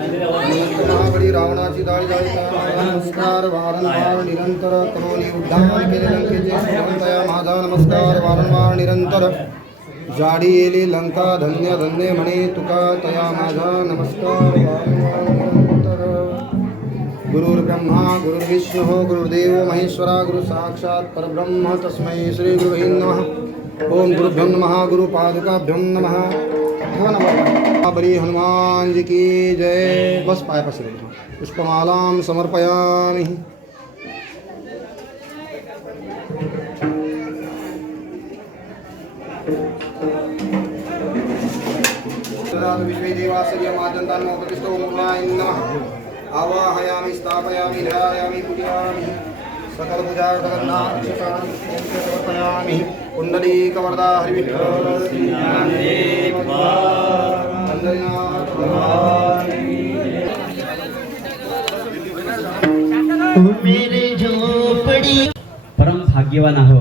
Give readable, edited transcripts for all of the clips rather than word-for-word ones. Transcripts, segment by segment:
महाबळी रावणाची दाळी नमस्कार वारंवार निरंतर करोनी उद्धान केले लंकेचे तया माझा नमस्कार वारंवार निरंतर जाडी येली लंका धन्य धन्य म्हणे तुका तया माझा नमस्कार वारंवार निरंतर गुरुर्ब्रह्मा गुरुर्विष्णु गुरुर्देव महेश्वरा गुरु साक्षात परब्रह्म तस्मै श्री गुरुवे नमः। ओम गुरुभ्यो नमः गुरुपादुकाभ्यो नमः। बड़ी हनुमान जी की जय। बस पाय पसरे पुष्पमालां समर्पयामि। विश्वे देवासर्य मादन्तान्नो प्रतिष्ठो मूलाय नमः। आवाहयामि स्थापयामि ध्यायामि पूजयामि सकल पूजा जगन्नाथ समर्पयामि। कुंडलीकवरदा हरिविठ्ठल परम भाग्यवान आहो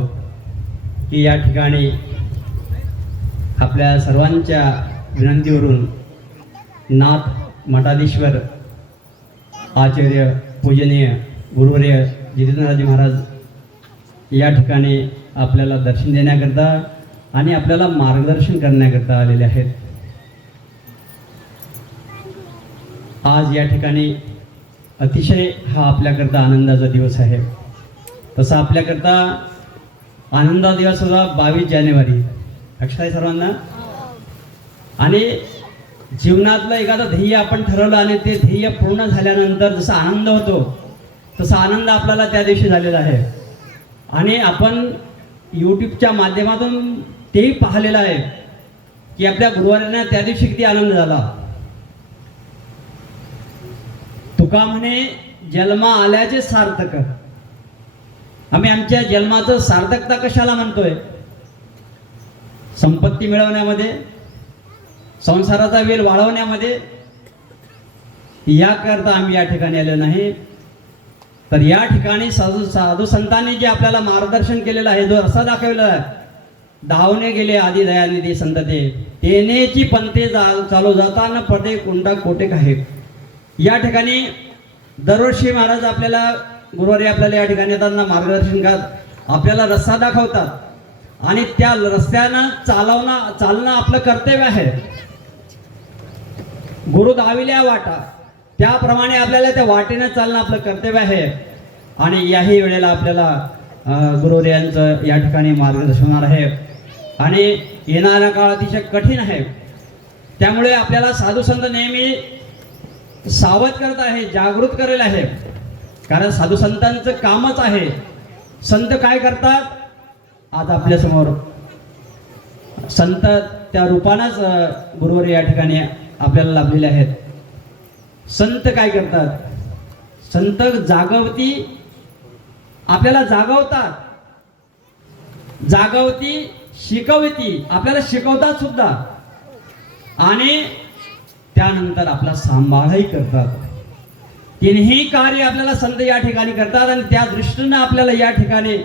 की या ठिकाणी आपल्या सर्वांच्या विनंतीवरून नाथ मठाधीश्वर आचार्य पूजनीय गुरुवर्य जितेंद्रजी महाराज या ठिकाणी आपल्याला दर्शन देण्याकरता आणि आपल्याला मार्गदर्शन करण्याकरता आलेले आहेत। आज या ठिकाणी अतिशय हा आपल्याकरता आनंदाचा दिवस आहे। तसा आपल्याकरता आनंदाचा दिवस होता 22 जानेवारी, लक्षात आहे सर्वांना। आणि जीवनातलं एखादं ध्येय आपण ठरवलं आणि ते ध्येय पूर्ण झाल्यानंतर जसा आनंद होतो तसा आनंद आपल्याला त्या दिवशी झालेला आहे। आणि आपण यूट्यूबच्या माध्यमातून तेही पाहिलेलं आहे की आपल्या गुरुवारांना त्या दिवशी किती आनंद झाला। तुका म्हणे जन्मा आल्याचे सार्थक. आम्ही आमच्या जन्माचं सार्थकता कशाला म्हणतोय? संपत्ती मिळवण्यामध्ये, संसाराचा वेल वाढवण्यामध्ये, याकरता आम्ही या ठिकाणी आलो नाही. तर या ठिकाणी साधू संतांनी जे आपल्याला मार्गदर्शन केलेलं आहे, जो रस्ता दाखवलेला आहे, धावणे गेले आधी दयानिधी संत तेनेची पंथे चालू जाताना पडे कोंडा कोटे आहे. या ठिकाणी दरवर्षी महाराज आपल्याला, गुरुवारी आपल्याला या ठिकाणी येताना मार्गदर्शन करतात, आपल्याला रस्ता दाखवतात आणि त्या रस्त्यानं चालणं आपलं कर्तव्य आहे. गुरु दाविल्या वाटा, त्याप्रमाणे आपल्याला त्या वाटेनं चालणं आपलं कर्तव्य आहे. आणि याही वेळेला आपल्याला गुरुवर्यांचं या ठिकाणी मार्गदर्शन होणार आहे. आणि येणारा काळ अतिशय कठीण आहे, त्यामुळे आपल्याला साधू संत नेहमी सावध करत आहे, जागृत करेल आहे. कारण साधू संतांचं कामच आहे. संत काय करतात? आज आपल्यासमोर संत त्या रूपानंच गुरुवर या ठिकाणी आपल्याला लाभलेले आहेत. संत काय करतात? संत जागवती, आपल्याला जागवतात, जागवती, शिकवती, आपल्याला शिकवतात सुद्धा, आणि त्यानंतर आपला सांभाळही करतात. तिन्ही कार्य आपल्याला संत या ठिकाणी करतात. आणि त्या दृष्टीनं आपल्याला या ठिकाणी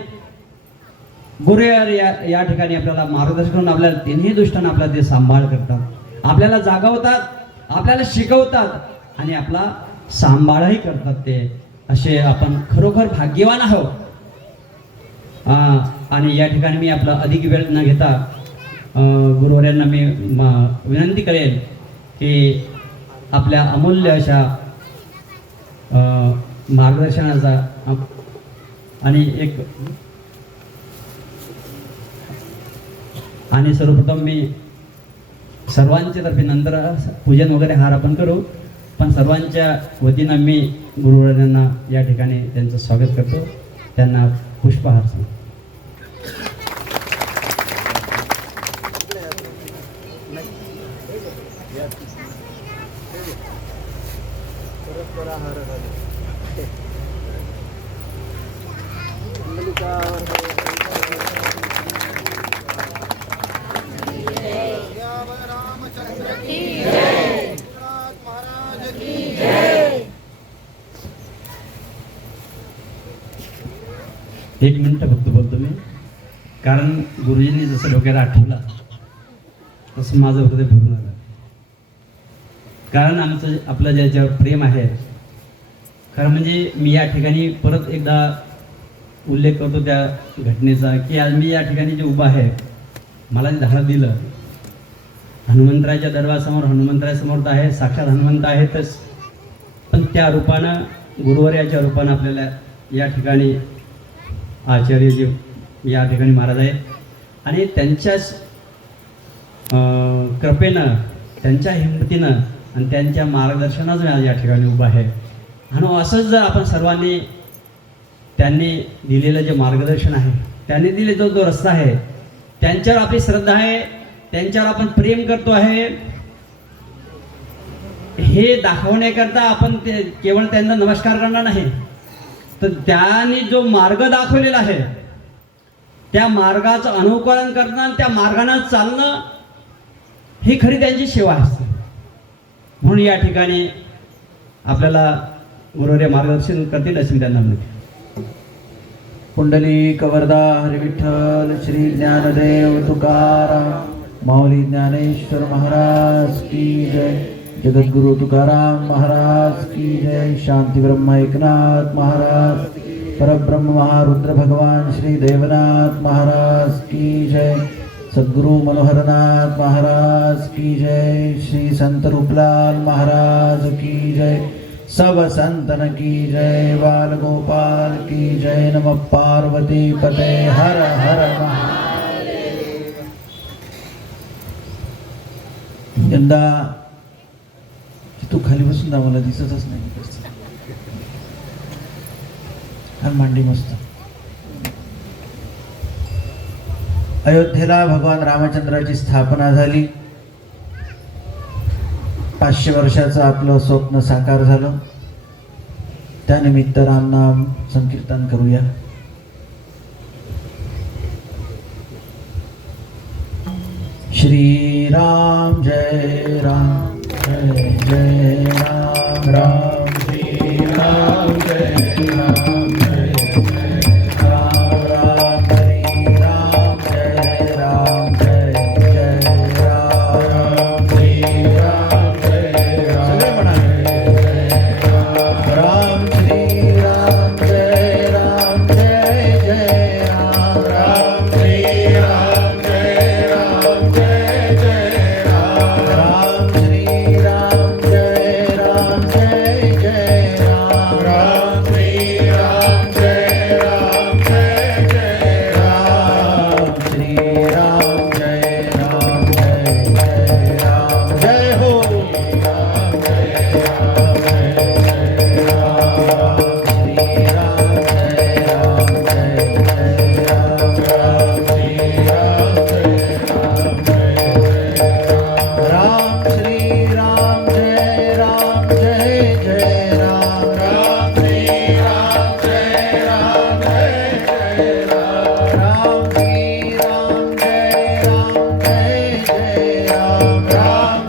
गुरु या ठिकाणी आपल्याला मार्गदर्शन करून आपल्याला तिन्ही दृष्टीनं आपला ते सांभाळ करतात. आपल्याला जागवतात, आपल्याला शिकवतात आणि आपला सांभाळही करतात. ते असे आपण खरोखर भाग्यवान आहोत. आणि या ठिकाणी मी आपला अधिक वेळ न घेता गुरुवर्यांना मी विनंती करेन की आपल्या अमूल्य अशा मार्गदर्शनाचा आणि सर्वप्रथम मी सर्वांच्या तर्फे, नंतर पूजन वगैरे हार आपण करू, पण सर्वांच्या वतीनं मी गुरुवर्यांना या ठिकाणी त्यांचं स्वागत करतो. त्यांना पुष्पहार सांगतो. एक मिनिट फक्त बोलतो मी, कारण गुरुजींनी जसं डोक्याला आठवलं तसं माझं हृदय भरून आलं. कारण आपलं ज्याच्यावर प्रेम आहे, खरं म्हणजे मी या ठिकाणी परत एकदा उल्लेख करतो त्या घटनेचा, की आज मी या ठिकाणी जे उभा आहे, मला जे धाड दिलं, हनुमंतराच्या दरबारासमोर, हनुमंतरासमोर तर आहे, साक्षात हनुमंत आहेतच, पण त्या रूपानं, गुरुवर्याच्या रूपानं आपल्याला या ठिकाणी आचार्य जे या ठिकाणी महाराज आहेत, आणि त्यांच्याच कृपेनं, त्यांच्या हिमतीनं आणि त्यांच्या मार्गदर्शनाच मी आज या ठिकाणी उभा आहे. आणि असंच जर आपण सर्वांनी त्यांनी दिलेलं जे मार्गदर्शन आहे, त्यांनी दिलेला जो रस्ता आहे, त्यांच्यावर आपली श्रद्धा आहे, त्यांच्यावर आपण प्रेम करतो आहे, हे दाखवण्याकरता आपण ते केवळ त्यांना नमस्कार करणार नाही, तर त्यांनी जो मार्ग दाखवलेला आहे त्या मार्गाचं अनुकरण करणं आणि त्या मार्गाने चालणं ही खरी त्यांची सेवा असते. म्हणून या ठिकाणी आपल्याला गुरुवर्य मार्गदर्शन करतील असे त्यांना म्हणते. पुंडलिक वरदा हरी विठ्ठल श्री ज्ञानदेव तुकाराम माऊली ज्ञानेश्वर महाराज की जय. जगद्गुरु तुकाराम महाराज की जय. शांती ब्रह्म एकनाथ महाराज, परब्रह्म महारुद्र भगवान श्री देवनाथ महाराज की जय. सद्गुरु मनोहरनाथ महाराज की जय. श्री संत रूपलाल महाराज की जय. सब संतन की जय. बाल गोपाल की जय. नमः पार्वती पते हर हर महादेव. यंदा तू खाली बसून जा, मला दिसतच नाही. मांडी मस्त. अयोध्येला भगवान रामचंद्राची स्थापना झाली. 500 वर्षाचं आपलं स्वप्न साकार झालं. त्यानिमित्त रामनाम संकीर्तन करूया. श्री राम जय राम जय जय राम राम श्री राम जय राम जय जय राम राम हरी राम जय राम जय जय राम श्री राम जय राम सगळे म्हणा राम श्री राम जय राम जय जय राम राम श्री राम जय राम जय जय राम राम श्री राम जय राम जय जय राम राम श्री राम जय राम जय जय राम श्री राम जय राम जय जय राम जय हो राम जय राम जय जय राम श्री राम जय राम जय जय राम राम श्री राम जय राम जय जय राम श्री राम जय राम जय जय राम राम श्री राम जय राम जय जय राम राम श्री राम जय राम जय जय राम राम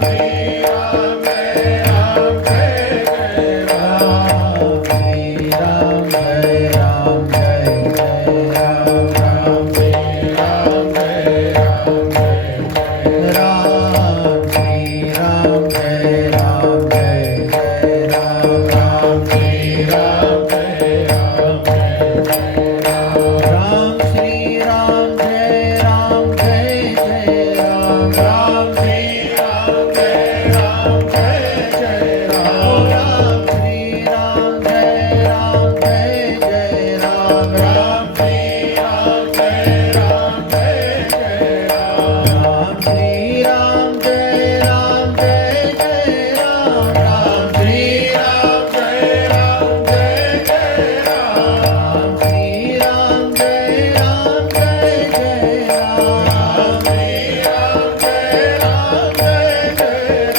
श्री राम जय राम जय जय राम श्री राम जय राम जय जय राम राम श्री राम जय राम जय जय राम श्री राम जय राम जय जय राम राम श्री राम जय राम जय जय राम श्री राम जय राम जय जय राम राम श्री राम जय राम जय जय राम राम श्री राम जय राम जय जय राम राम श्री राम जय राम जय जय राम श्री राम जय राम जय जय राम राम श्री राम जय राम जय जय राम श्री राम जय राम जय जय राम श्री राम जय राम जय जय राम श्री राम जय राम जय जय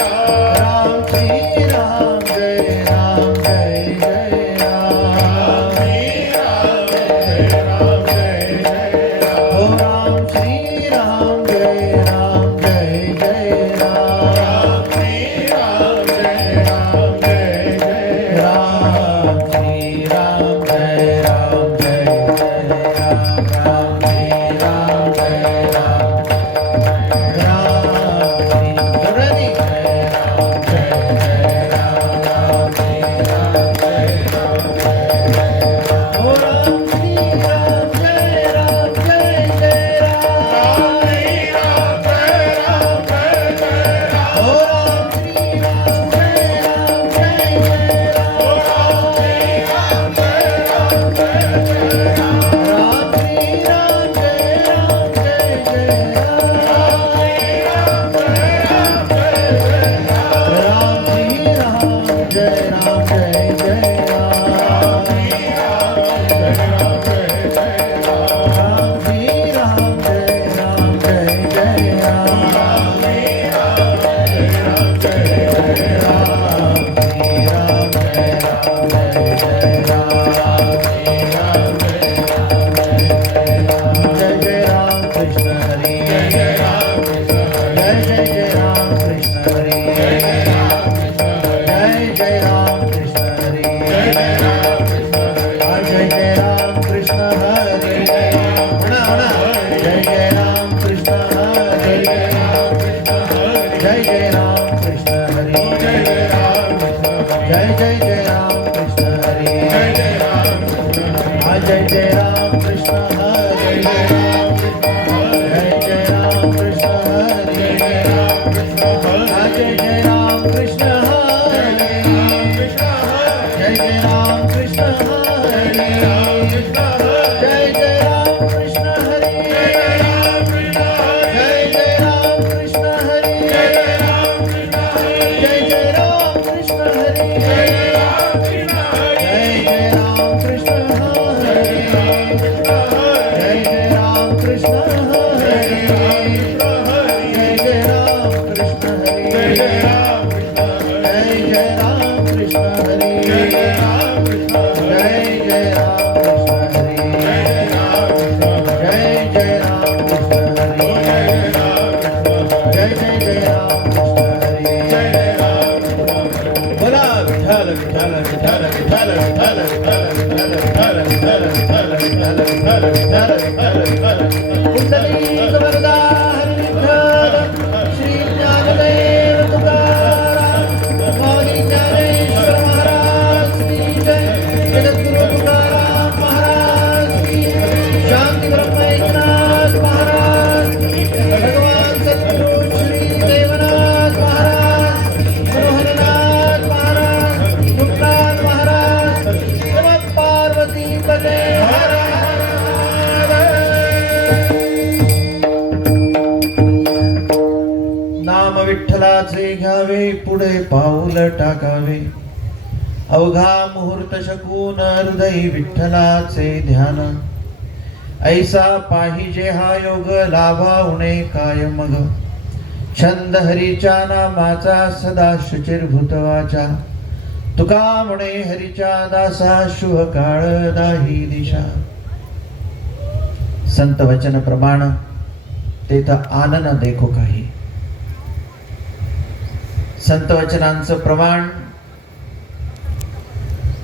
राम श्री राम जय राम जय जय राम राम श्री राम जय राम जय जय राम श्री राम जय राम जय जय राम श्री राम जय राम जय जय राम राम श्री राम जय राम राम श्री गणपती जय राम जय जय राम राम श्री राम जय राम जय जय हो राम श्री राम जय राम जय जय राम श्री राम जय राम जय जय हो राम श्री राम जय राम जय जय हो राम श्री राम जय राम जय जय राम श्री राम जय राम जय जय राम श्री राम जय राम जय जय राम श्री राम जय राम जय जय राम श्री राम जय राम जय जय राम श्री राम जय राम जय जय राम श्री राम जय राम जय जय राम श्री राम जय राम जय जय राम श्री राम जय राम जय जय राम जय जय राम कृष्ण हरी जय जय राम कृष्ण हरी जय जय राम कृष्ण हरी जय जय राम कृष्ण हरी जय जय राम कृष्ण हरी जय जय राम कृष्ण हरी जय जय राम कृष्ण हरी म्हणा म्हणा जय जय राम कृष्ण हरी जय जय राम कृष्ण हरी जय जय राम कृष्ण हरी जय जय राम कृष्ण हरी जय जय राम कृष्ण हरी जय जय राम कृष्ण हरी जय जय राम कृष्ण हरी जय जय राम कृष्ण हरी जय जय राम कृष्ण हरी जय जय राम कृष्ण हरी जय जय राम कृष्ण हरी जय जय राम कृष्ण हरी जय जय राम कृष्ण हरी जय जय राम कृष्ण हरी जय जय राम कृष्ण हरी जय जय राम कृष्ण हरी जय जय राम पुंडलिक वरदा हरी विठ्ठल श्री ज्ञानदेव तुकाराम माऊली ज्ञानेश्वर महाराज की जय जगद्गुरु तुकाराम महाराज की शांती ब्रह्म एकनाथ महाराज भगवान सद्गुरु श्री देवनाथ महाराज मनोहरनाथ महाराज मुक्तानाथ महाराज नमः पार्वती पते हर हर नाम विठ्ठलाचे घ्यावे पुढे पाऊल टाकावे अवघा मुहूर्त शकून हृदय विठ्ठलाचे ध्यान ऐसा पाहिजे हा योग लाभा उणे काय मग छंद हरीच्या नामाचा सदा शुचिर्भूत वाचा तुका म्हणे हरीच्या दासा शुभ काळ दाही दिशा संत वचन प्रमाण तेथ आनन देखो काही संत वचनांचं प्रमाण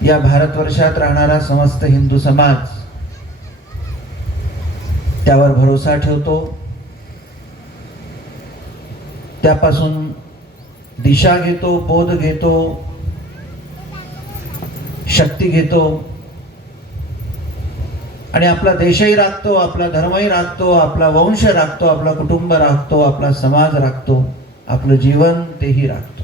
या भारतवर्षात राहणारा समस्त हिंदू समाज त्यावर भरोसा ठेवतो त्यापासून दिशा घेतो बोध घेतो शक्ती घेतो आणि आपला देशही राखतो आपला धर्मही राखतो आपला वंश राखतो आपला कुटुंब राखतो आपला समाज राखतो आपलं जीवन तेही राखतो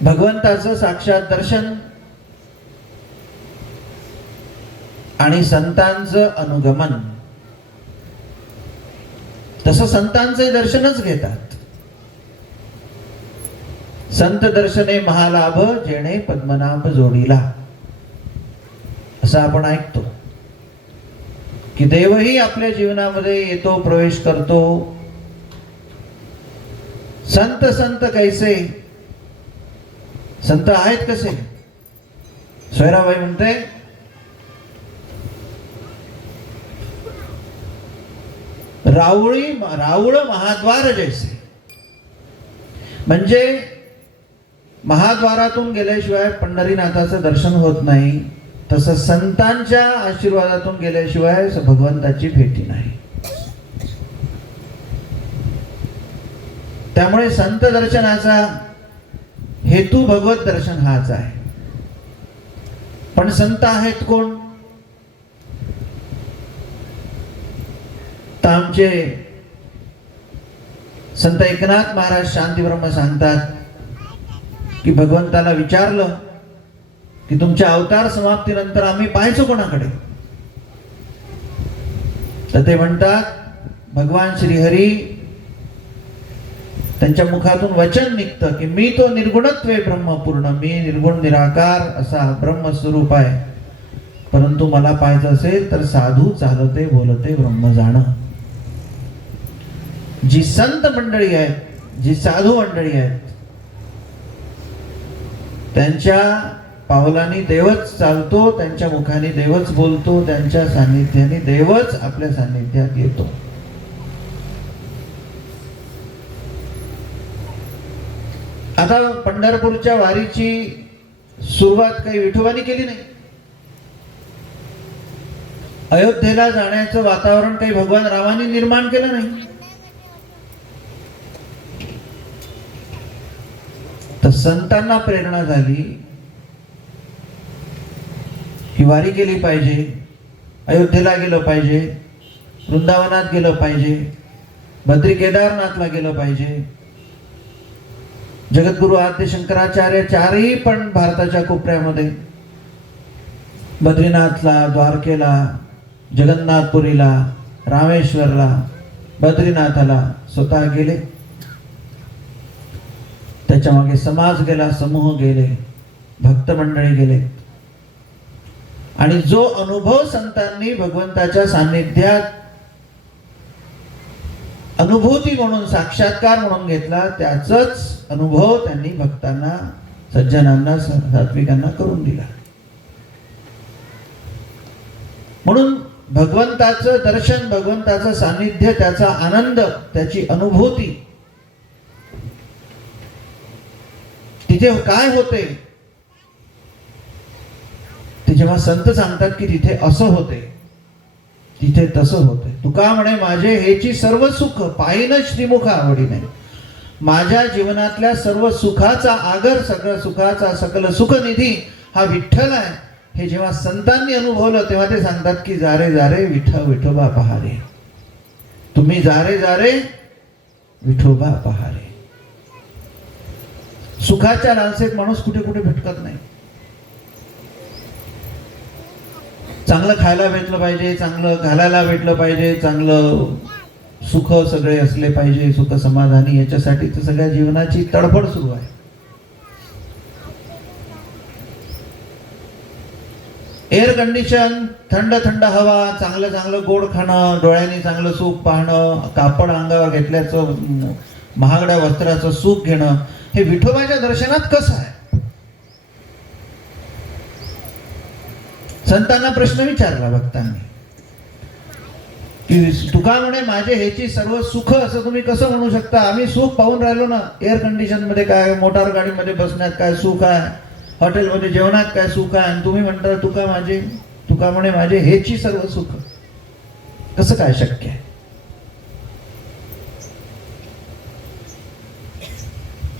भगवंताचं साक्षात दर्शन आणि संतांचं अनुगमन तसं संतांचे दर्शनच घेतात संत दर्शने महालाभ जेणे पद्मनाभ जोडीला असं आपण ऐकतो की देवही आपल्या जीवनामध्ये येतो प्रवेश करतो संत संत कैसे संत आहेत कसे सोयराबाई म्हणते रावळ महाद्वार जैसे म्हणजे महाद्वारातून गेल्याशिवाय पंढरीनाथाचं दर्शन होत नाही तसं संतांच्या आशीर्वादातून गेल्याशिवाय भगवंताची भेटी नाही त्यामुळे संत दर्शनाचा हेतू भगवत दर्शन हाच आहे पण संत आहेत कोण तर आमचे संत एकनाथ महाराज शांती ब्रह्म सांगतात की भगवंताला विचारलं की तुमच्या अवतार समाप्तीनंतर आम्ही पाहायचो कोणाकडे तर ते म्हणतात भगवान श्रीहरी त्यांच्या मुखातून वचन निघतं की मी तो निर्गुणत्वे ब्रह्मपूर्ण मी निर्गुण निराकार असा ब्रह्मस्वरूप आहे परंतु मला पाहायचं असेल तर साधू चालते बोलते ब्रह्म जाण जी संत मंडळी आहेत जी साधू मंडळी आहेत त्यांच्या पावलांनी देवच चालतो त्यांच्या मुखाने देवच बोलतो त्यांच्या सान्निध्याने देवच आपल्या सान्निध्यात येतो आता पंढरपूरच्या वारीची सुरुवात काही विठोबानी केली नाही अयोध्येला जाण्याचं वातावरण काही भगवान रामाने निर्माण केलं नाही तर संतांना प्रेरणा झाली ही वारी केली पाहिजे अयोध्येला गेलो पाहिजे वृंदावनात गेलो पाहिजे बद्री केदारनाथला गेलो पाहिजे जगद्गुरु आद्य शंकराचार्य चारही पण भारताच्या कोपऱ्यामध्ये बद्रीनाथला द्वारकेला जगन्नाथपुरीला रामेश्वरला बद्रीनाथाला स्वतः गेले त्याच्या मागे समाज गेला समूह गेले भक्त मंडळी गेले आणि जो अनुभव संतांनी भगवंताच्या सान्निध्यात अनुभूती म्हणून साक्षात्कार म्हणून घेतला त्याचाच अनुभव त्यांनी भक्तांना सज्जनांना सात्विकांना करून दिला म्हणून भगवंताचं दर्शन भगवंताचं सान्निध्य त्याचा आनंद त्याची अनुभूती तिथे काय होते ते जेव्हा संत सांगतात की तिथे असं होते, तिथे तसं होते. तुका म्हणे माझे हेची सर्व सुख पाहिन श्रीमुख आवडीने. माझ्या जीवनातल्या सर्व सुखाचा आगर, सगळं सुखाचा सकल सुखनिधी हा विठ्ठल आहे. हे जेव्हा संतांनी अनुभवलं तेव्हा ते सांगतात की जारे जारे विठोबा पहारे. तुम्ही जारे जारे विठोबा पहारे. सुखाच्या लालसेत माणूस कुठे कुठे भटकत नाही. चांगलं खायला भेटलं पाहिजे, चांगलं घालायला भेटलं पाहिजे, चांगलं सुख सगळे असले पाहिजे, सुख समाधानी, याच्यासाठी तर सगळ्या जीवनाची तडफड सुरू आहे. एअर कंडिशन, थंड थंड हवा, चांगलं चांगलं गोड खाणं, डोळ्यांनी चांगलं सुख पाहणं, कापड अंगावर घेतल्याचं महागड्या वस्त्राचं सुख घेणं, हे विठोबाच्या दर्शनात कसं आहे? संतांना प्रश्न विचारला भक्तांनी की तुका म्हणे माझे हेची सर्व सुख असं तुम्ही कसं म्हणू शकता? आम्ही सुख पाहून राहिलो ना. एअर कंडिशन मध्ये काय, मोटार गाडीमध्ये बसण्यात काय सुख आहे, हॉटेलमध्ये जेवणात काय सुख आहे, आणि तुम्ही म्हणता तुका म्हणे माझे हेची सर्व सुख. कसं काय शक्य आहे?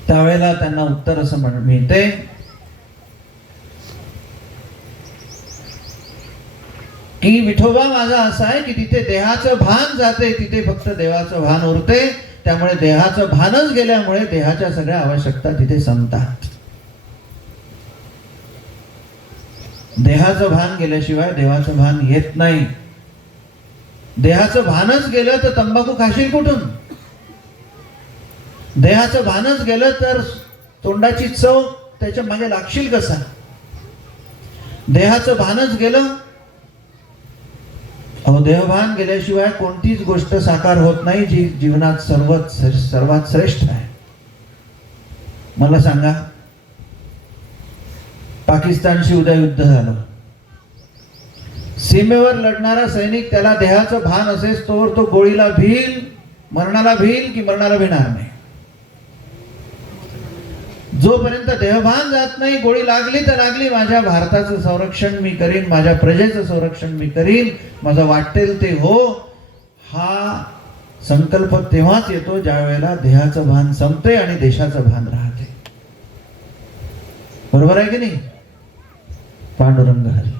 त्यावेळेला त्यांना उत्तर असं मिळते की विठोबा माझा असा आहे की तिथे देहाचं भान जाते, तिथे फक्त देवाचं भान उरते. त्यामुळे देहाचं भानच गेल्यामुळे देहाच्या सगळ्या आवश्यकता तिथे संपतात. देहाचं भान गेल्याशिवाय देवाचं भान येत नाही. देहाचं भानच गेलं तर तंबाखू खाशील कुठून? देहाचं भानच गेलं तर तोंडाची चव त्याच्या मागे लागशील कसा? देहाचं भानच गेलं, अहो देहभान गेल्याशिवाय कोणतीच गोष्ट साकार होत नाही जी जीवनात सर्वात श्रेष्ठ आहे. मला सांगा, पाकिस्तानशी उद्या युद्ध झालं, सीमेवर लढणारा सैनिक त्याला देहाचं भान असेल तोवर तो गोळीला भिल, मरणाला भिल की मरणाला भिणार नाही. जोपर्यंत देहभान जात नाही, गोळी लागली तर लागली, माझ्या भारताचं संरक्षण मी करीन, माझ्या प्रजेचं संरक्षण मी करीन, माझं वाटेल ते हो, हा संकल्प तेव्हाच येतो ज्या वेळेला देहाचं भान संपते आणि देशाचं भान राहते. बरोबर आहे की नाही? पांडुरंग हरी.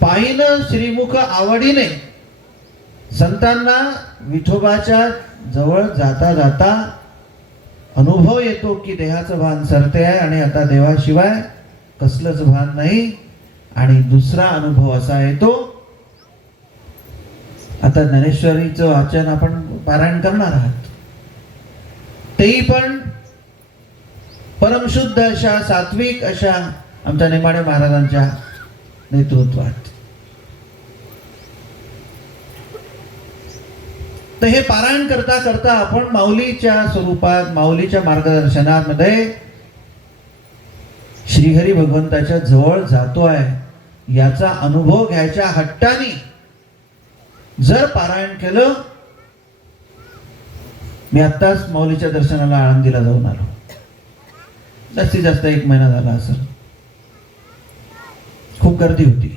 पायीनं श्रीमुख आवडीने संतांना विठोबाच्या जवळ जाता जाता अनुभव येतो की देहाचं भान सरते आहे आणि आता देवाशिवाय कसलंच भान नाही. आणि दुसरा अनुभव असा येतो, आता ज्ञानेश्वरीचं वाचन आपण पारायण करणार आहात, तेही पण परमशुद्ध अशा सात्विक अशा आमच्या नेमाडे महाराजांच्या नेतृत्वात. तर हे पारायण करता करता आपण माऊलीच्या स्वरूपात, माऊलीच्या मार्गदर्शनामध्ये श्रीहरी भगवंताच्या जवळ जातो आहे याचा अनुभव घ्यायच्या हट्टाने जर पारायण केलं. मी आत्ताच माऊलीच्या दर्शनाला आळंदीला जाऊन आलो, जास्तीत जास्त 1 महिना झाला असेल. खूप गर्दी होती.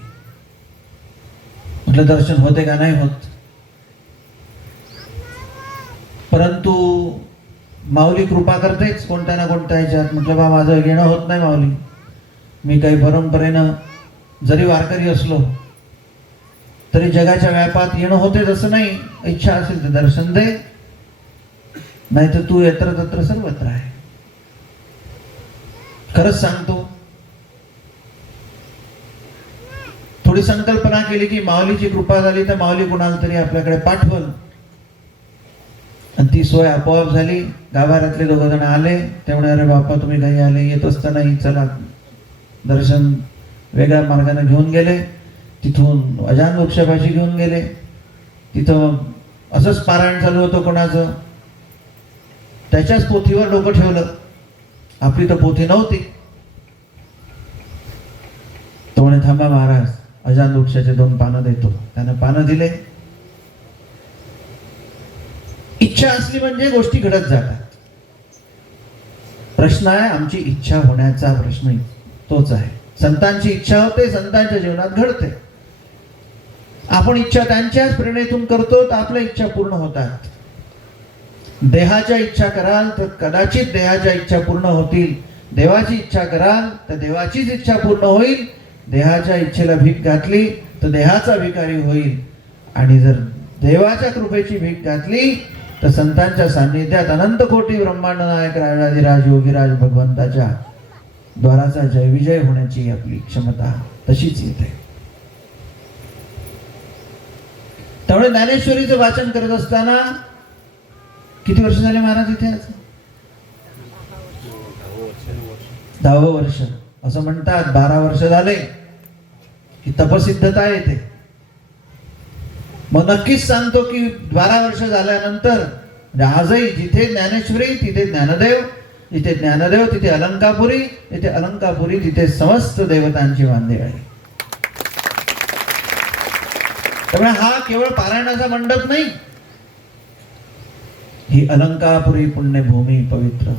म्हटलं दर्शन होते का नाही होत, परंतु माऊली कृपा करतेच कोणत्या ना कोणत्या ह्याच्यात. म्हटलं बा माझं येणं होत नाही माऊली, मी काही परंपरेनं जरी वारकरी असलो तरी जगाच्या व्यापात येणं होते तसं नाही. इच्छा असेल तर दर्शन दे, नाही तर तू यत्र तत्र सर्वत्र आहे. खरंच सांगतो, थोडी संकल्पना केली की माऊलीची कृपा झाली तर माऊली कुणाला तरी आपल्याकडे पाठवल, आणि ती सोय आपोआप झाली. गाभाऱ्यातले 2 जण आले, त्यामुळे अरे बाप्पा तुम्ही काही आले, येत असता नाही, चला दर्शन वेगळ्या मार्गाने घेऊन गेले. तिथून अजान वृक्षापाशी घेऊन गेले. तिथं असंच पारायण चालू होतं कोणाचं, त्याच्याच पोथीवर डोकं ठेवलं, आपली तर पोथी नव्हती. तो म्हणे थांबा महाराज, अजान वृक्षाचे 2 पानं देतो. त्यानं पानं दिले. इच्छा असली म्हणजे गोष्टी घडत जातात. प्रश्न आहे आमची इच्छा होण्याचा प्रश्न तोच आहे. संतांची इच्छा होते, संतांच्या जीवनात घडते. आपण इच्छा त्यांच्याच प्रेरणेतून करतो तर आपल्या इच्छा पूर्ण होतात. देहाच्या इच्छा कराल तर कदाचित देहाच्या इच्छा पूर्ण होतील. देवाची इच्छा कराल तर देवाचीच इच्छा पूर्ण होईल. देहाच्या इच्छेला भीक घातली तर देहाचा विकारी होईल. आणि जर देवाच्या कृपेची भीक घातली तर संतांच्या सान्निध्यात अनंत कोटी ब्रह्मांड नायक राजाधिराज योगीराज भगवंताच्या द्वाराचा जयविजय होण्याची आपली क्षमता तशीच येते. त्यामुळे ज्ञानेश्वरीचं वाचन करत असताना किती वर्ष झाले महाराज इथे? 10वं वर्ष. असं म्हणतात 12 वर्ष झाले की तपसिद्धता येते. मग नक्कीच सांगतो की 12 वर्ष झाल्यानंतर आजही जिथे ज्ञानेश्वरी तिथे ज्ञानदेव, जिथे ज्ञानदेव तिथे अलंकापुरी, तिथे अलंकापुरी तिथे समस्त देवतांची वांदे आहे. त्यामुळे हा केवळ पारायणाचा मंडप नाही, ही अलंकापुरी पुण्यभूमी पवित्र.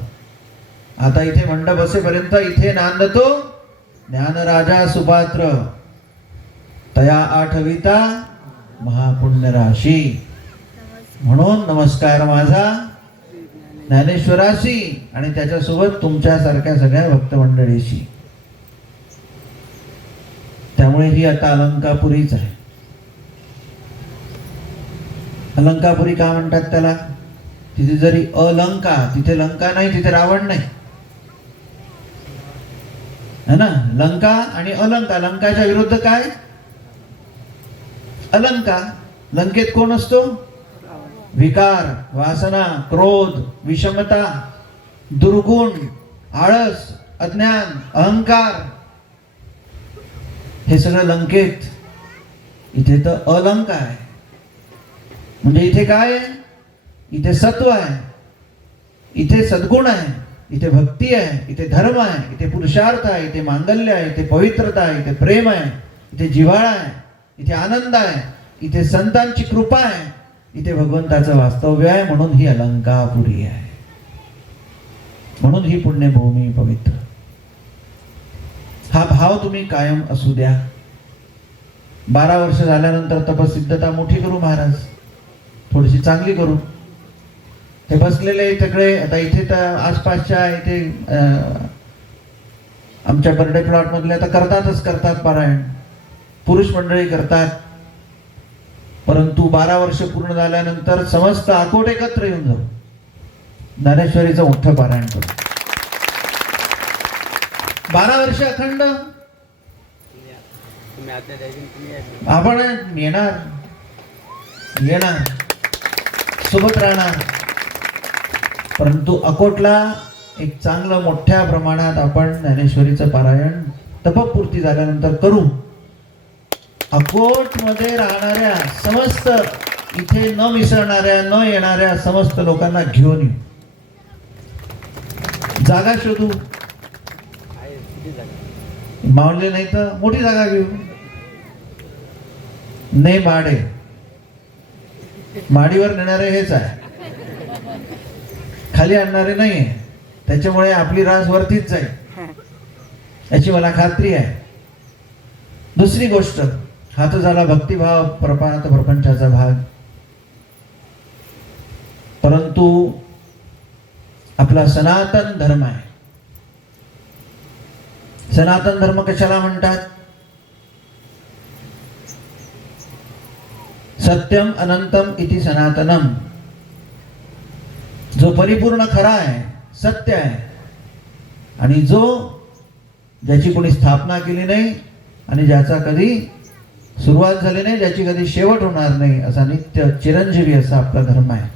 आता इथे मंडप असेपर्यंत इथे नांदतो ज्ञानराजा सुपात्र, तया आठविता महापुण्य राशी. म्हणून नमस्कार माझा ज्ञानेश्वराशी आणि त्याच्यासोबत तुमच्यासारख्या सगळ्या भक्त मंडळीशी. त्यामुळे ही आता अलंकापुरीच आहे. अलंकापुरी का म्हणतात त्याला? तिथे जरी अलंका, तिथे लंका नाही, तिथे रावण नाही, है ना. लंका आणि अलंका, लंकाच्या विरुद्ध काय? अलंका. लंकेत कोण असतो? विकार, वासना, क्रोध, विषमता, दुर्गुण, आळस, अज्ञान, अहंकार, हे सगळं लंकेत. इथे तर अलंका आहे. म्हणजे इथे काय आहे? इथे सत्व आहे, इथे सद्गुण आहे, इथे भक्ती आहे, इथे धर्म आहे, इथे पुरुषार्थ आहे, इथे मांगल्य आहे, इथे पवित्रता आहे, इथे प्रेम आहे, इथे जिव्हाळा आहे, इथे आनंद आहे, इथे संतांची कृपा आहे, इथे भगवंताचं वास्तव्य आहे. म्हणून ही अलंकापुरी आहे. म्हणून ही पुण्यभूमी पवित्र. हा भाव तुम्ही कायम असू द्या. 12 वर्ष झाल्यानंतर तपसिद्धता मोठी करू महाराज, थोडीशी चांगली करू. ते बसलेले सगळे आता इथे तर आसपासच्या इथे आमच्या बर्डे प्लॉट मधले आता करतात पारायण, पुरुष मंडळी करतात. परंतु 12 वर्ष पूर्ण झाल्यानंतर समस्त अकोट एकत्र येऊन जाऊ, ज्ञानेश्वरीचं मोठं पारायण करू. 12 वर्ष अखंड आपण येणार सोबत राहणार. परंतु अकोटला एक चांगलं मोठ्या प्रमाणात आपण ज्ञानेश्वरीचं पारायण तपपूर्ती झाल्यानंतर करू. अकोट मध्ये राहणाऱ्या समस्त, इथे न मिसळणाऱ्या न येणाऱ्या समस्त लोकांना घेऊन येऊ. जागा शोधू, मावले नाही तर मोठी जागा घेऊ. ने माडे, माडीवर नेणारे हेच आहे, खाली आणणारे नाहीये. त्याच्यामुळे आपली रास वरतीच जाईल याची मला खात्री आहे. दुसरी गोष्ट, हा तर झाला भक्तिभाव प्रपंचाचा भाग. परंतु आपला सनातन धर्म आहे. सनातन धर्म कशाला म्हणतात? सत्यम अनंतम इति सनातनम. जो परिपूर्ण खरा आहे, सत्य आहे, आणि जो ज्याची कोणी स्थापना केली नाही आणि ज्याचा कधी सुरुवात झाली नाही, ज्याची कधी शेवट होणार नाही, असा नित्य चिरंजीवी असा आपला धर्म आहे.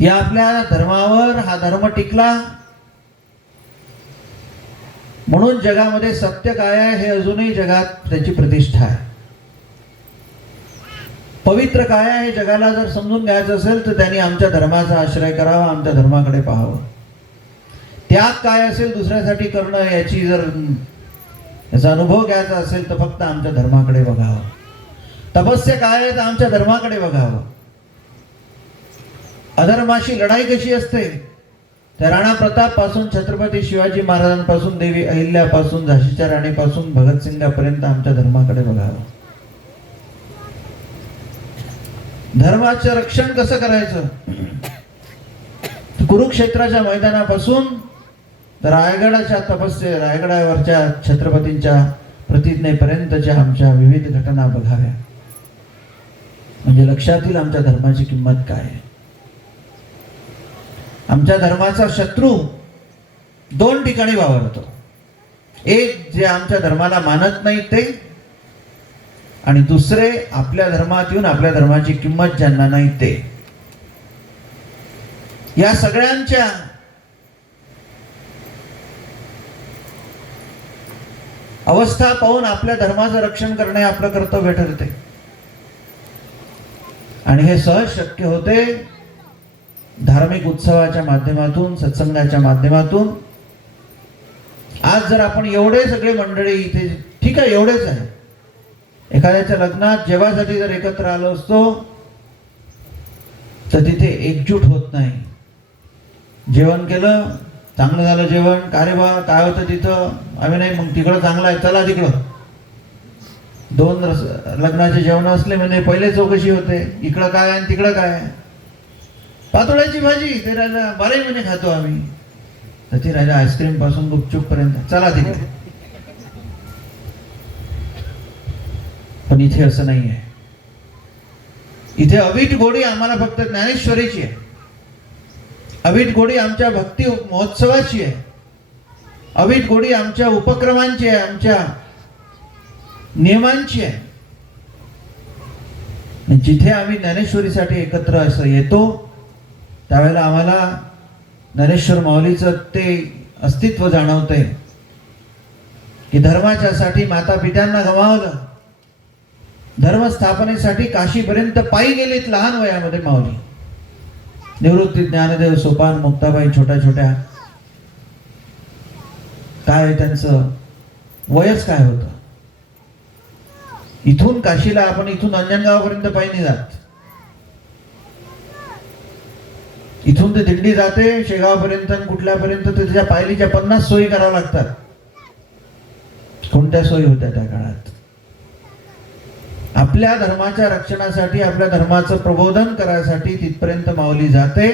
या आपल्या धर्मावर हा धर्म टिकला. म्हणून जगामध्ये सत्य काय आहे हे अजूनही जगात त्याची प्रतिष्ठा आहे. पवित्र काय आहे हे जगाला जर समजून घ्यायचं असेल तर त्यांनी आमच्या धर्माचा आश्रय करावा, आमच्या धर्माकडे पाहावं. त्याग काय असेल दुसऱ्यासाठी करणं याचा अनुभव घ्यायचा असेल तर फक्त आमच्या धर्माकडे बघावं. तपस्या काय आहे तर आमच्या धर्माकडे बघावं. अधर्माशी लढाई कशी असते त्या राणा प्रताप पासून छत्रपती शिवाजी महाराजांपासून देवी अहिल्यापासून झाशीच्या राणीपासून भगतसिंगापर्यंत आमच्या धर्माकडे बघावं. धर्माचं रक्षण कसं करायचं? कुरुक्षेत्राच्या मैदानापासून रायगडाच्या रायगडावरच्या छत्रपतींच्या प्रतिज्ञेपर्यंतच्या आमच्या विविध घटना बघाव्या, म्हणजे लक्षात येईल आमच्या धर्माची किंमत काय आहे. आमच्या धर्माचा शत्रू दोन ठिकाणी वावरतो. एक जे आमच्या धर्माला मानत नाही ते, आणि दुसरे आपल्या धर्मात येऊन आपल्या धर्माची किंमत ज्यांना नाही ते. या सगळ्यांच्या अवस्था पाहून आपल्या धर्माचं रक्षण करणे आपलं कर्तव्य ठरते. आणि हे सहज शक्य होते धार्मिक उत्सवाच्या माध्यमातून, सत्संगाच्या माध्यमातून. आज जर आपण एवढे सगळे मंडळी इथे, ठीक आहे एवढेच आहे, एखाद्याच्या लग्नात जेवासाठी जर एकत्र आलो असतो तर तिथे एकजूट होत नाही. जेवण केलं, चांगलं झालं जेवण, का रे बा काय होतं तिथं, आम्ही नाही, मग तिकडं चांगलं आहे चला तिकडं. दोन लग्नाचे जेवण असले म्हणजे पहिले चौकशी होते, इकडं काय आणि तिकडं काय. पातोळ्याची भाजी ते राहिला 12 महिने खातो आम्ही, तर ती राहिला आईस्क्रीम पासून गुपचूप पर्यंत, चला तिकडे. पण इथे असं नाही आहे. इथे अवीट गोडी आम्हाला फक्त ज्ञानेश्वरीची आहे, अवीट गोडी आमच्या भक्ती महोत्सवाची आहे, अवीट गोडी आमच्या उपक्रमांची आहे, आमच्या नियमांची आहे. जिथे आम्ही ज्ञानेश्वरीसाठी एकत्र असं येतो त्यावेळेला आम्हाला ज्ञानेश्वर माऊलीचं ते अस्तित्व जाणवतंय की धर्माच्यासाठी माता पित्यांना गमावलं, धर्मस्थापनेसाठी काशीपर्यंत पायी गेलीत लहान वयामध्ये माऊली. निवृत्ती ज्ञानदेव, सोपान, मुक्ताबाई छोट्या छोट्या, काय त्यांचं वयच काय होतं. इथून काशीला आपण इथून अंजनगावपर्यंत पायी नाही जात, इथून ते दिंडी जाते शेगावपर्यंत, कुठल्यापर्यंत त्याच्या पायलीच्या 50 सोयी कराव्या लागतात. कोणत्या सोयी होत्या त्या काळात? आपल्या धर्माच्या रक्षणासाठी, आपल्या धर्माचं प्रबोधन करायसाठी तिथपर्यंत माऊली जाते.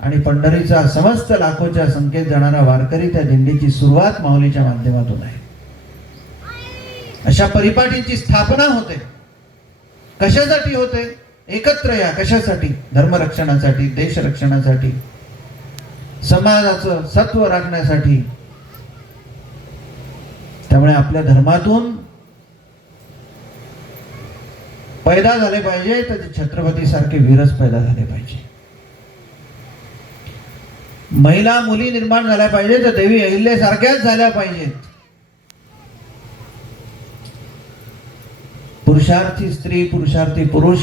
आणि पंढरीचा समस्त लाखोच्या संख्येत जाणारा वारकरी त्या दिंडीची सुरुवात माऊलीच्या माध्यमातून आहे. अशा परिपाटींची स्थापना होते. कशासाठी होते? एकत्र या. कशासाठी? धर्मरक्षणासाठी, देश रक्षणासाठी, समाजाचं सत्व राखण्यासाठी. त्यामुळे आपल्या धर्मातून पैदा झाले पाहिजे तर छत्रपती सारखे वीरच पैदा झाले पाहिजे. महिला मुली निर्माण झाल्या पाहिजे तर देवी अहिल्यासारख्याच झाल्या पाहिजेत. पुरुषार्थी स्त्री, पुरुषार्थी पुरुष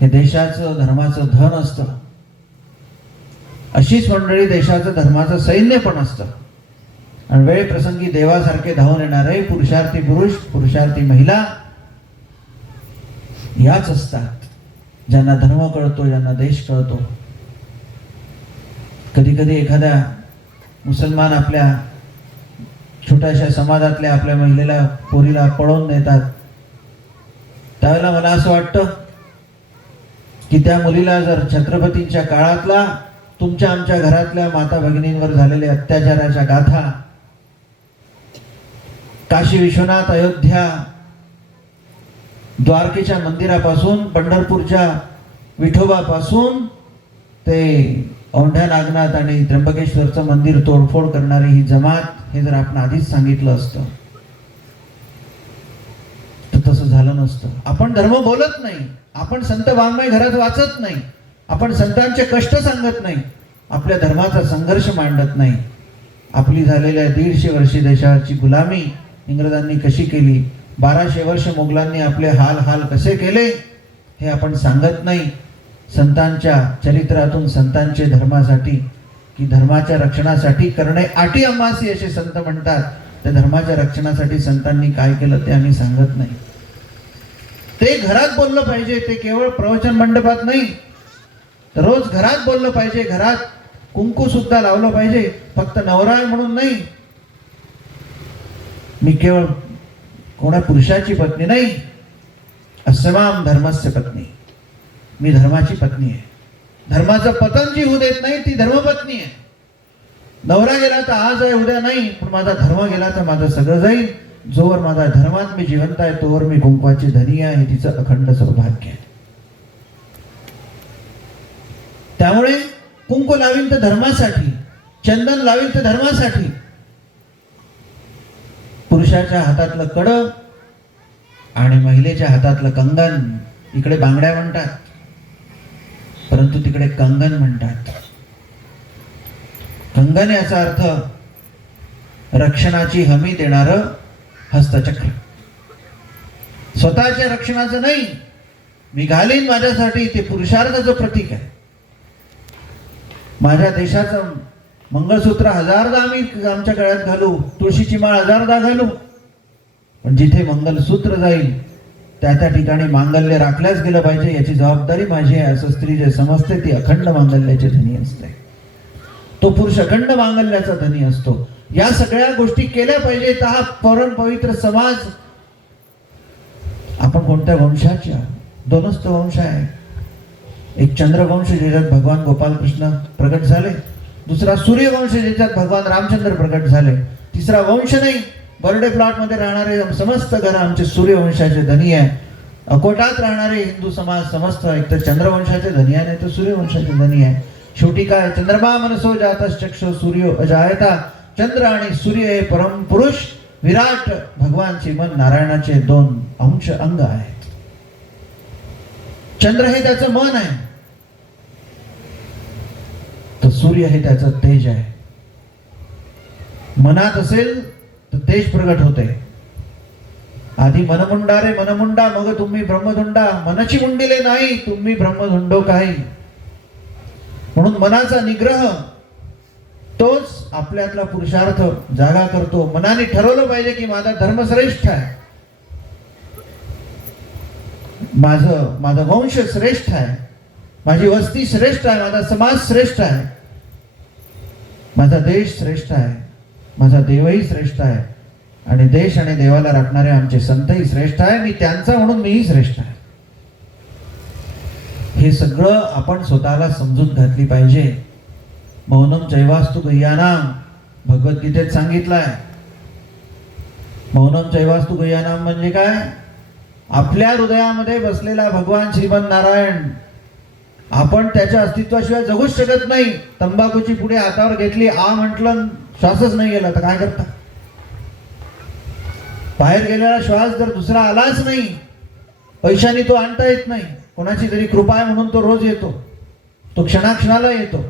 हे देशाचं धर्माचं धन असतं. अशीच मंडळी देशाचं धर्माचं सैन्य पण असतं. आणि वेळ प्रसंगी देवासारखे धावून येणारे पुरुषार्थी पुरुष, पुरुषार्थी महिला याच असतात, ज्यांना धर्म कळतो, ज्यांना देश कळतो. कधी कधी एखाद्या मुसलमान आपल्या छोट्याशा समाजातल्या आपल्या महिलेला, पोरीला पळवून नेतात. त्यावेळेला मला असं वाटतं की त्या मुलीला जर छत्रपतींच्या काळातला तुमच्या आमच्या घरातल्या माता भगिनींवर झालेल्या अत्याचाराच्या गाथा, काशी विश्वनाथ, अयोध्या, द्वारकेच्या मंदिरापासून, पंढरपूरच्या विठोबापासून ते औंढ्या नागनाथ आणि त्र्यंबकेश्वरचं मंदिर तोडफोड करणारी ही जमात, हे जर आपण आधीच सांगितलं असतं तर तसं झालं नसतं. आपण धर्म बोलत नाही, आपण संत वाङ्मय घरात वाचत नाही, आपण संतांचे कष्ट सांगत नाही, आपल्या धर्माचा संघर्ष मांडत नाही. आपली झालेल्या 150 वर्षी देशाची गुलामी इंग्रजांनी कशी केली, 1200 वर्ष मोगलांनी आपले हाल कसे केले हे आपण सांगत नाही. संतांच्या चरित्रातून, संतांचे धर्मासाठी की धर्माच्या रक्षणासाठी करणे आटी अमासी असे संत म्हणतात. त्या धर्माच्या रक्षणासाठी संतांनी काय केलं ते आम्ही सांगत नाही. ते घरात बोललं पाहिजे. ते केवळ प्रवचन मंडपात नाही, तर रोज घरात बोललं पाहिजे. घरात कुंकू सुद्धा लावलं पाहिजे, फक्त नवरा आहे म्हणून नाही. मी केवळ कोणा पुरुषाची पत्नी नाही, अस्माम धर्मस्य पत्नी. मी धर्माची पत्नी आहे. धर्माचं पतन जी होऊ देत नाही ती धर्मपत्नी आहे. नवरा गेला तर आज आहे उद्या नाही, पण माझा धर्म गेला तर माझं सगळं जाईल. जोवर माझा धर्मात मी जिवंत आहे तोवर मी कुंकवाची धनी आहे. हे तिचं अखंड सौभाग्य आहे. त्यामुळे कुंकू लावीन तर धर्मासाठी, चंदन लावीन तर धर्मासाठी. पुरुषाच्या हातातलं कडं आणि महिलेच्या हातातलं कंगन, इकडे बांगड्या म्हणतात परंतु तिकडे कंगन म्हणतात. कंगन याचा अर्थ रक्षणाची हमी देणारं हस्तचक्र. स्वतःच्या रक्षणाचं नाही, मी घालीन माझ्यासाठी, ते पुरुषार्थाचं प्रतीक आहे. माझ्या देशाचं मंगळसूत्र हजारदा आम्ही आमच्या गळ्यात घालू, तुळशीची माळ हजारदा घालू, पण जिथे मंगलसूत्र जाईल त्या ठिकाणी मांगल्य राखल्याच गेलं पाहिजे. याची जबाबदारी माझी आहे असं स्त्री जे समजते ती अखंड मांगल्याची धनी असते. तो पुरुष अखंड मांगल्याचा धनी असतो. या सगळ्या गोष्टी केल्या पाहिजेत. हा परम पवित्र समाज. आपण कोणत्या वंशाच्या? दोनच तो वंश आहे. एक चंद्रवंश ज्याच्यात भगवान गोपाल कृष्ण प्रकट झाले, दुसरा सूर्यवंश ज्याच्यात भगवान रामचंद्र प्रकट झाले. तिसरा वंश नाही, बर्डे प्लॉट मध्ये राहणारे समस्त घर आमचे सूर्यवंशाचे धनी आहे. अकोटात राहणारे हिंदू समाज समस्त एक तर चंद्रवंशाचे धनी आहे, नाही तर सूर्यवंशाचे धनी आहे. शेवटी काय, चंद्रमा मनसो जातश्चक्षु सूर्यो अजायता. चंद्र आणि सूर्य हे परम पुरुष विराट भगवान श्रीमन नारायणाचे दोन अंश अंग आहेत. चंद्र हे त्याचं मन आहे, तर सूर्य हे त्याचं तेज आहे. मनात असेल तर तेज प्रगट होते. आधी मनमुंडा रे मनमुंडा, मग तुम्ही ब्रह्मधुंडा. मनची मुंडिले नाही, तुम्ही ब्रह्मधुंडो काही. म्हणून मनाचा निग्रह तोच आपल्यातला पुरुषार्थ जागा करतो. मनाने ठरवलं पाहिजे की माझा धर्म श्रेष्ठ आहे, माझा वंश श्रेष्ठ आहे, माझी वस्ती श्रेष्ठ आहे, माझा समाज श्रेष्ठ आहे, माझा देश श्रेष्ठ आहे, माझा देवही श्रेष्ठ आहे, आणि देश आणि देवाला राखणारे आमचे संतही श्रेष्ठ आहे. मी त्यांचा म्हणून मीही श्रेष्ठ आहे. हे सगळं आपण स्वतःला समजून घातली पाहिजे. मौनम चैवास्तु गह्यानाम भगवद्गीतेत सांगितलंय. मौनम चैवास्तु गह्यानाम म्हणजे काय? आपल्या हृदयामध्ये बसलेला भगवान श्रीमन नारायण, आपण त्याच्या अस्तित्वाशिवाय जगूच शकत नाही. तंबाखूची पुढे हातावर घेतली, आ म्हटलं, श्वासच नाही गेला तर काय करता? बाहेर गेलेला श्वास जर दुसरा आलाच नाही, पैशाने तो आणता येत नाही. कोणाची तरी कृपा आहे म्हणून तो रोज येतो, तो क्षणाक्षणाला येतो.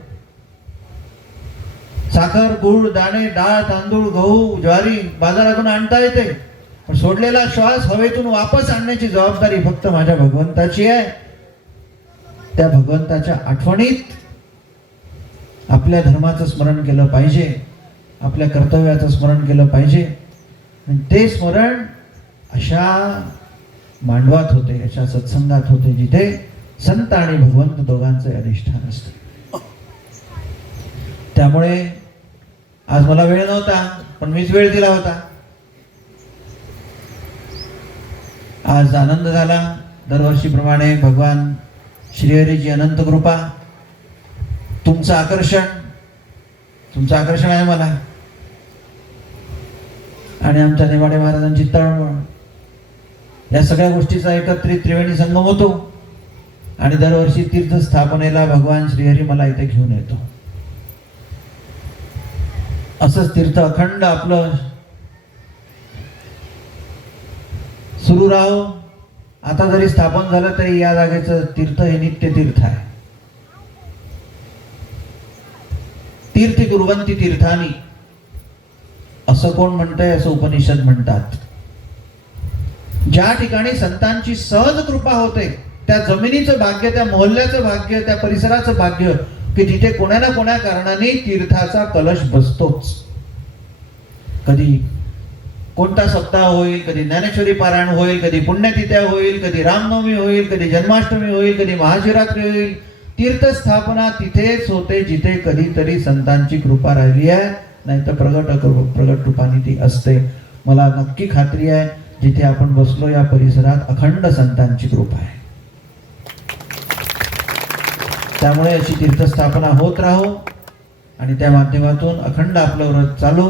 साखर, गुळ, दाणे, डाळ, तांदूळ, गहू, ज्वारी बाजारातून आणता येते, पण सोडलेला श्वास हवेतून वापस आणण्याची जबाबदारी फक्त माझ्या भगवंताची आहे. त्या भगवंताच्या आठवणीत आपल्या धर्माचं स्मरण केलं पाहिजे, आपल्या कर्तव्याचं स्मरण केलं पाहिजे. आणि ते स्मरण अशा मांडवात होते, अशा सत्संगात होते जिथे संत आणि भगवंत दोघांचे अधिष्ठान असते. त्यामुळे आज मला वेळ नव्हता, पण मीच वेळ दिला होता. आज आनंद झाला. दरवर्षीप्रमाणे भगवान श्रीहरीची अनंत कृपा, तुमचं आकर्षण आहे मला, आणि आमच्या नेमाडे महाराजांची तळमळ, या सगळ्या गोष्टीचा एकत्रित त्रिवेणी संगम होतो. आणि दरवर्षी तीर्थ स्थापनेला भगवान श्रीहरी मला इथे घेऊन येतो. असंच तीर्थ अखंड आपलं सुरू राहो. आता जरी स्थापन झालं तरी या जागेचं तीर्थ हे नित्य तीर्थ आहे. तीर्थी कुर्वन्ति तीर्थानी असं कोण म्हणतंय? असं उपनिषद म्हणतात. ज्या ठिकाणी संतांची सहज कृपा होते त्या जमिनीचं भाग्य, त्या मोहल्ल्याचं भाग्य, त्या परिसराचं भाग्य की तिथे कोण्या ना कोण्या कारणाने तीर्थाचा कलश बसतोच. कधी कोणता सप्ताह होईल, कधी ज्ञानेश्वरी पारायण होईल, कधी पुण्यतिथ्या होईल, कधी रामनवमी होईल, कधी जन्माष्टमी होईल, कधी महाशिवरात्री होईल, तीर्थस्थापना तिथेच होते जिथे कधीतरी संतांची कृपा राहिली आहे, नाही तर प्रगट रूपाने ती असते. मला नक्की खात्री आहे जिथे आपण बसलो या परिसरात अखंड संतांची कृपा आहे. त्यामुळे अशी तीर्थस्थापना होत राहो आणि त्या माध्यमातून अखंड आपलं व्रत चालू.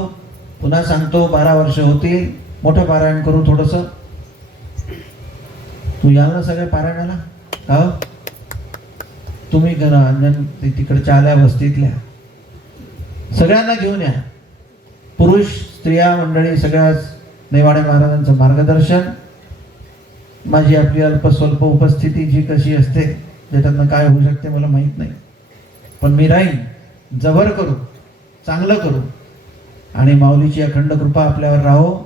पुन्हा सांगतो 12 वर्ष होतील, मोठं पारायण करू. थोडंसं तू याल ना सगळ्या पारायणाला? हो, तुम्ही करा. अंजन तिकडच्या आल्या वस्तीतल्या सगळ्यांना घेऊन या. पुरुष स्त्रिया मंडळी सगळ्याच नेवाडे महाराजांचं मार्गदर्शन. माझी आपली अल्पस्वल्प उपस्थिती जी कशी असते, ज्याच्यातनं काय होऊ शकते मला माहीत नाही, पण मी राहीन. जबर करू, चांगलं करू आणि माऊलीची अखंड कृपा आपल्यावर राहो.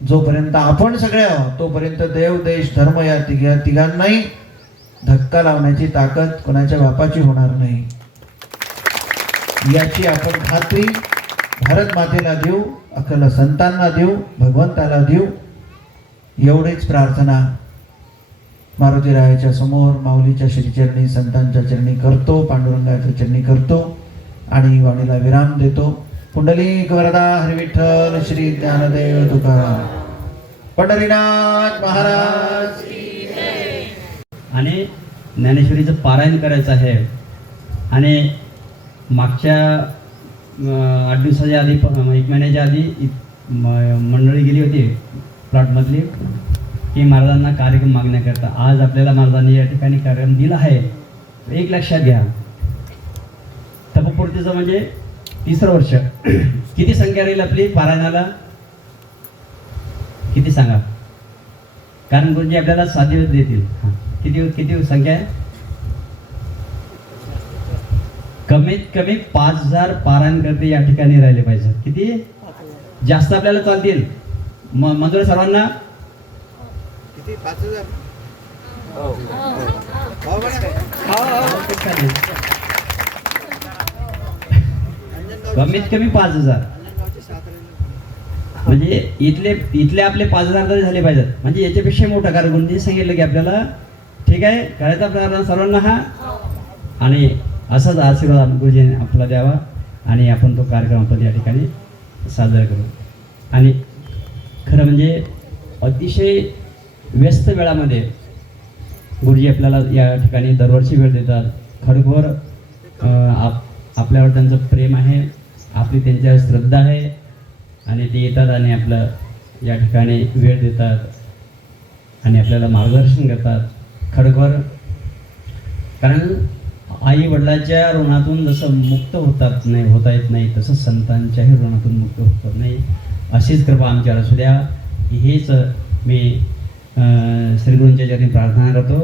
जोपर्यंत आपण सगळे आहोत तोपर्यंत देव देश धर्म या तिघांनाही धक्का लावण्याची ताकद कोणाच्या बापाची होणार नाही, याची आपण खात्री भारत मातेला देऊ, अकल संतांना देऊ, भगवंताला देऊ. एवढीच प्रार्थना मारुतीरायाच्या समोर माऊलीच्या श्रीचरणी संतांच्या चरणी करतो, पांडुरंगाच्या चरणी करतो आणि वाणीला विराम देतो. पुंडलिक वरदा हरी विठ्ठल श्री ज्ञानदेव तुकाराम पंढरीनाथ महाराज. आणि ज्ञानेश्वरीचं पारायण करायचं आहे. आणि मागच्या 8 दिवसाच्या आधी 1 महिन्याच्या आधी मंडळी गेली होती प्लॉटमधली की महाराजांना कार्यक्रम मागण्याकरता. आज आपल्याला महाराजांनी या ठिकाणी कार्यक्रम दिला आहे. एक लक्षात घ्या, तपपूर्तीचं म्हणजे 3रं वर्ष. किती संख्या राहील आपली पारायणाला? किती सांगा? कारण गुरुजी आपल्याला 7 दिवस देतील. किती संख्या आहे? कमीत कमी 5000 पारायण करते या ठिकाणी राहिले पाहिजे. किती जास्त आपल्याला चालतील? मंजूर सर्वांना? किती? 5000? कमीत कमी 5000 म्हणजे इथले आपले 5000 तरी झाले पाहिजेत. म्हणजे याच्यापेक्षा मोठा, कारण गुरुजी सांगितलं की आपल्याला ठीक आहे करायचा प्रार्थना सर्वांना हा. आणि असाच आशीर्वाद गुरुजीने आपला द्यावा आणि आपण तो कार्यक्रम आपण या ठिकाणी साजरा करू. आणि खरं म्हणजे अतिशय व्यस्त वेळामध्ये गुरुजी आपल्याला या ठिकाणी दरवर्षी वेळ देतात. खरोखर आपल्यावर त्यांचं प्रेम आहे, आपली त्यांच्यावर श्रद्धा आहे आणि ते येतात आणि आपलं या ठिकाणी वेळ देतात आणि आपल्याला मार्गदर्शन करतात. खरोखर कारण आई वडिलांच्या ऋणातून जसं मुक्त होता येत नाही, तसं संतांच्याही ऋणातून मुक्त होत नाही. अशीच कृपा आमच्यावर असू द्या, हेच मी श्रीगुरूंच्या चरणी प्रार्थना करतो.